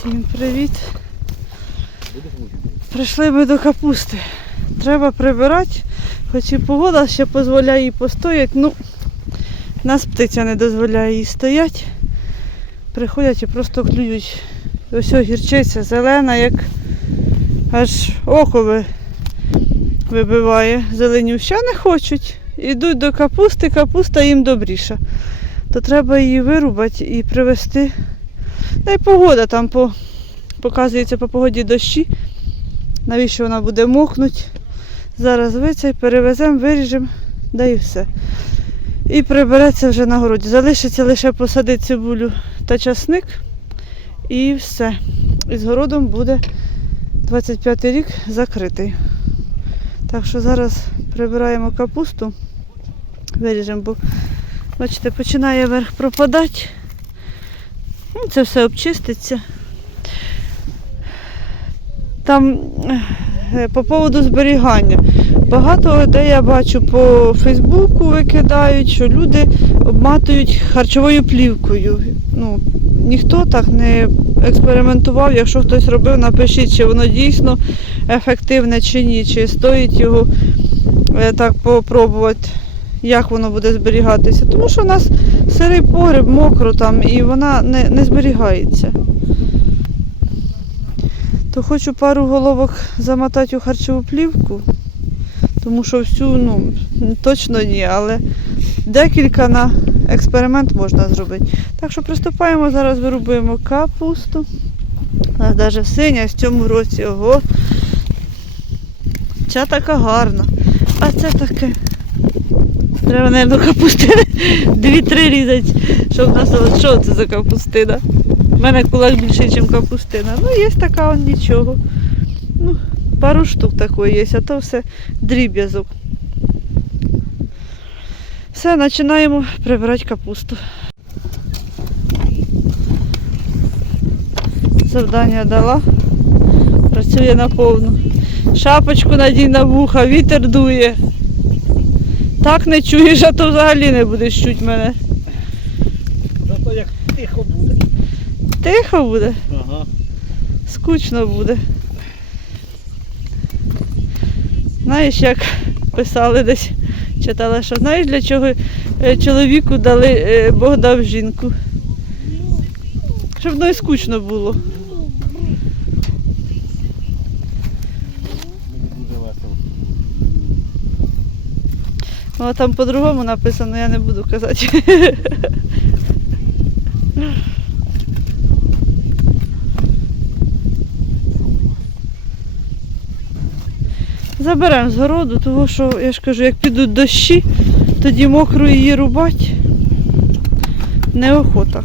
Всім привіт. Прийшли ми до капусти. Треба прибирати, хоч і погода ще дозволяє їй постояти. Ну, нас птиця не дозволяє їй стояти. Приходять і просто клюють. Ось гірчиця зелена, як аж око ви- вибиває. Зеленюща не хочуть. Ідуть до капусти, капуста їм добріша. То треба її вирубати і привезти. Та й погода там по, показується по погоді дощі. Навіщо вона буде мокнути? Зараз вицей, перевеземо, виріжемо, да і все. І прибереться вже на городі. Залишиться лише посадити цибулю та часник. І все. І з городом буде 25 й рік закритий. Так що зараз прибираємо капусту, виріжемо, бо бачите, починає верх пропадати. Ну, Це все обчиститься. Там е, по поводу зберігання. Багато де я бачу по Фейсбуку викидають, що люди обматують харчовою плівкою. Ну, ніхто так не експериментував. Якщо хтось робив, напишіть, чи воно дійсно ефективне чи ні, чи стоїть його е, так попробувати, як воно буде зберігатися. Тому що у нас сирий погреб, мокро там, і вона не, не зберігається. То хочу пару головок замотати у харчову плівку, тому що всю, ну, точно ні, але декілька на експеримент можна зробити. Так що приступаємо, зараз вирубуємо капусту. Нас навіть синя в цьому році, ого. Ця така гарна. А це таке. Треба, мабуть, капустини дві-три різати, щоб у нас що це за капустина. У мене кулак більший, ніж капустина. Ну, є така он нічого. Ну, пару штук такої є, а то все дріб'язок. Все, починаємо прибирати капусту. Завдання дала. Працює наповну. Шапочку надій на вуха, вітер дує. Так не чуєш, а то взагалі не будеш чути мене. Зато як тихо буде. Тихо буде, Ага. скучно буде. Знаєш, як писали десь, читала, що знаєш, для чого е, чоловіку дали, е, Бог дав жінку. Щоб ну і скучно було. Мені дуже весело. Ну, там по-другому написано, я не буду казати. Заберемо з городу, тому що, я ж кажу, як підуть дощі, тоді мокро її рубати. Неохота.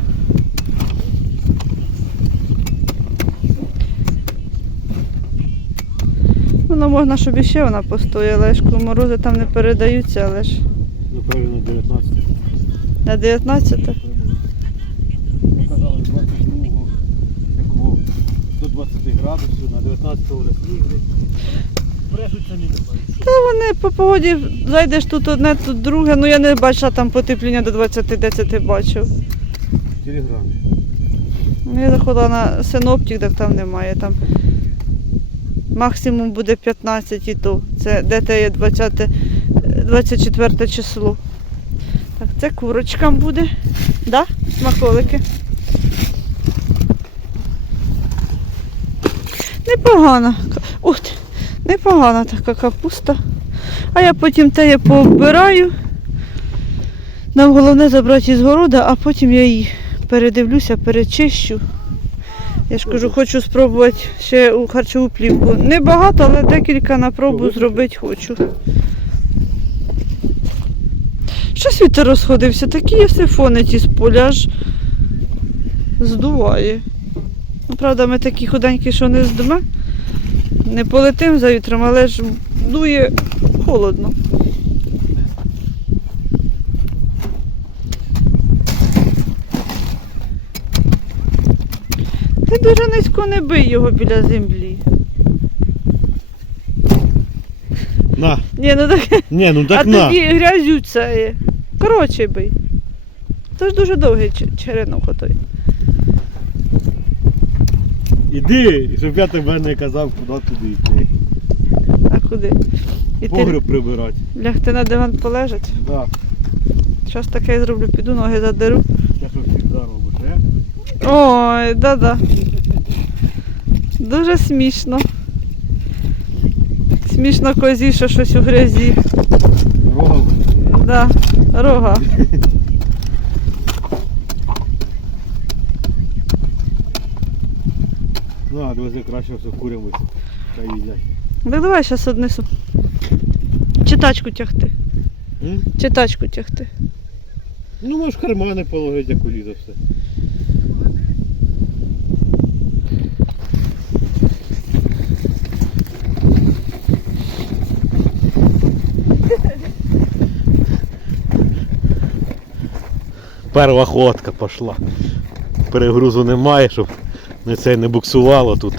Воно можна, щоб іще вона постояла, ж морози там не передаються, але ж Ну, правильно, 19. на 19 Показали 22 такого до 20 градусів, на 19 вже сніг. десь. Брешуть самі не. Та вони по погоді зайдеш тут одне, тут друге. Ну я не бачила там потепління до 20 де це ти бачив. 4 грами. Ну, Я заходила на синоптик, так там немає. Там максимум буде 15 і то. Це де те є 20, е, 24 число. Так, це курочкам буде. Да? Смаколики. Непогана. Ух ти, непогана така капуста. А я потім те пооббираю. Нам головне забрати із города, а потім я її передивлюся, перечищу. Я ж кажу, хочу спробувати ще у харчову плівку. Не багато, але декілька на пробу зробити хочу. Щось вітер розходився, такі є сифони ті з поля аж здуває. Ну, правда, ми такі худенькі, що не здме. Не полетим за вітром, але ж дує холодно. Дуже низько не бий його біля землі. На. Ні, ну так, Ні, ну а на. тоді грязю це. Коротше бий. Це ж дуже довгий черенок отой. Іди, щоб я тебе не казав, куди туди йти. А куди? І ти Погреб прибирати. лягти на диван полежать. Да. Щось таке я зроблю, піду ноги задеру. Я що завжди робиш, е? Ой, да-да. Дуже смішно. Смішно козі, що щось у грязі. Рогав. Да, рога. Ну, а друзі, краще все їдять. Так давай зараз однесу. Чи тачку тягти? М? Чи тачку тягти? Ну, можеш кармани положити, як улізе все. Перша ходка пішла. Перегрузу немає, щоб не це не буксувало тут.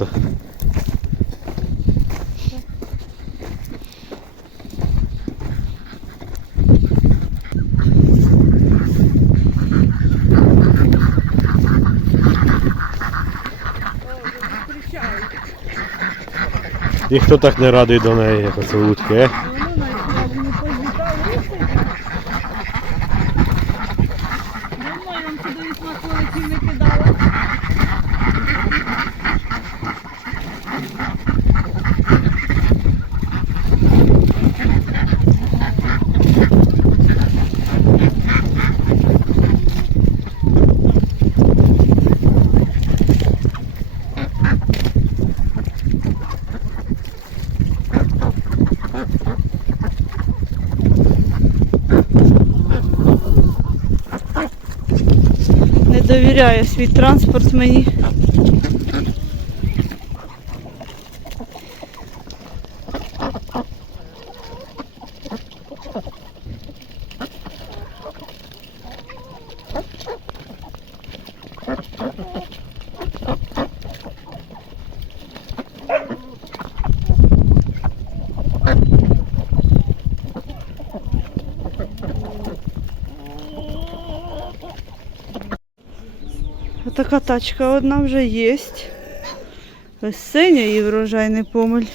Ніхто так не радий до неї, як оце утки, е? Не довіряє свій транспорт мені. Така тачка одна вже є. Ось синя і врожайний помиль.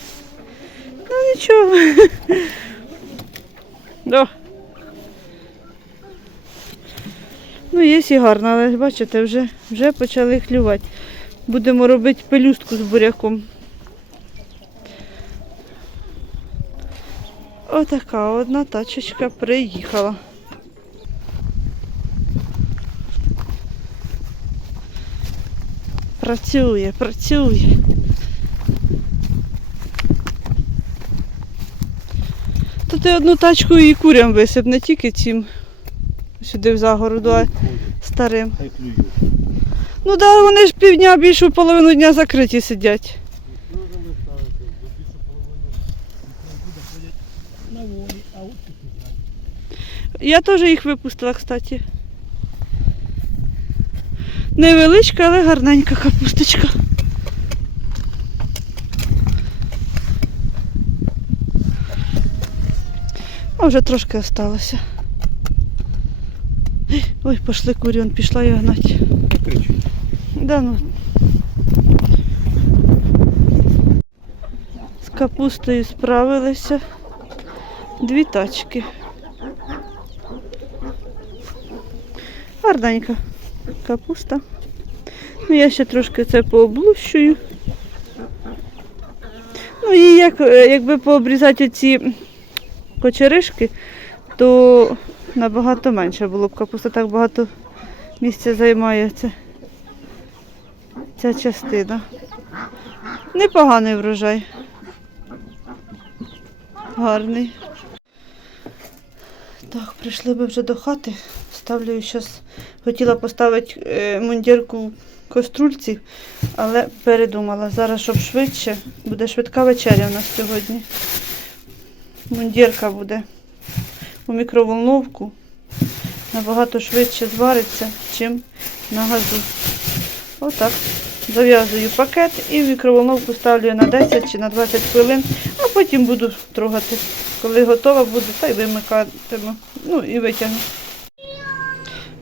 Ну нічого. О. Ну, є і гарно, але бачите, вже, вже почали клювати. Будемо робити пелюстку з буряком. Отака одна тачечка приїхала. Працює, працює. То ти одну тачку і курям висип, не тільки цим сюди в загороду, а старим. Ну так, да, вони ж півдня більшу половину дня закриті сидять. Я теж їх випустила, кстати. Невеличка, але гарненька капусточка. А вже трошки осталося. Ой, пішли курі, он пішла її гнати. Да, ну. З капустою справилися. Дві тачки. Гарненька капуста. Ну, я ще трошки це пооблущую. Ну і як, е, якби пообрізати ці кочеришки, то набагато менше було б капуста так багато місця займає це ця частина. Непоганий врожай. Гарний. Так, прийшли би вже до хати. Ставлю зараз. Хотіла поставити е, мундірку в каструльці, але передумала. Зараз, щоб швидше, буде швидка вечеря у нас сьогодні. Мундірка буде у мікроволновку. Набагато швидше звариться, чим на газу. Отак. Зав'язую пакет і в мікроволновку ставлю на 10 чи на 20 хвилин, а потім буду трогати. Коли готова буде, та й вимикатиму. Ну і витягну.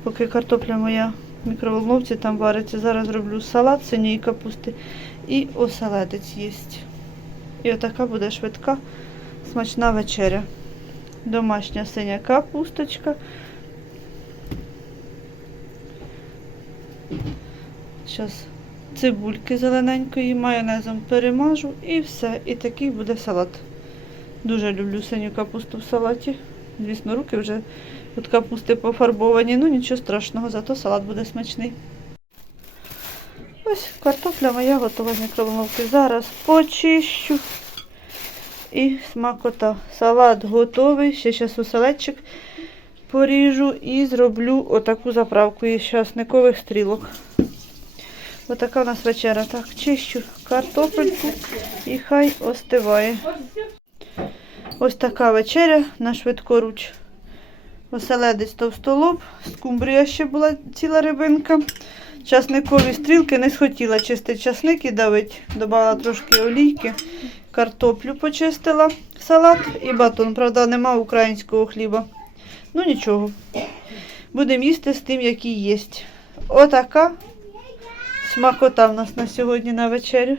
Поки картопля моя В мікроволновці там вариться. Зараз роблю салат синьої капусти і оселедець є. І отака буде швидка, смачна вечеря. Домашня синя капусточка. Зараз цибульки зелененької майонезом перемажу і все. І такий буде салат. Дуже люблю синю капусту в салаті. Звісно, руки вже від капусти пофарбовані, ну нічого страшного, зато салат буде смачний. Ось картопля моя готова з мікроволновки. Зараз почищу. І смакота. Салат готовий. Ще зараз оселедчик поріжу і зроблю отаку заправку із часникових стрілок. Отака у нас вечеря. Так, чищу картопельку і хай остиває. Ось така вечеря на швидкоруч. Оселедець товстолоб, скумбрія ще була ціла рибинка. Часникові стрілки не схотіла чистити часник і давить. Добавила трошки олійки, картоплю почистила, салат і батон. Правда, нема українського хліба. Ну нічого. Будемо їсти з тим, який є. Отака смакота в нас на сьогодні на вечерю.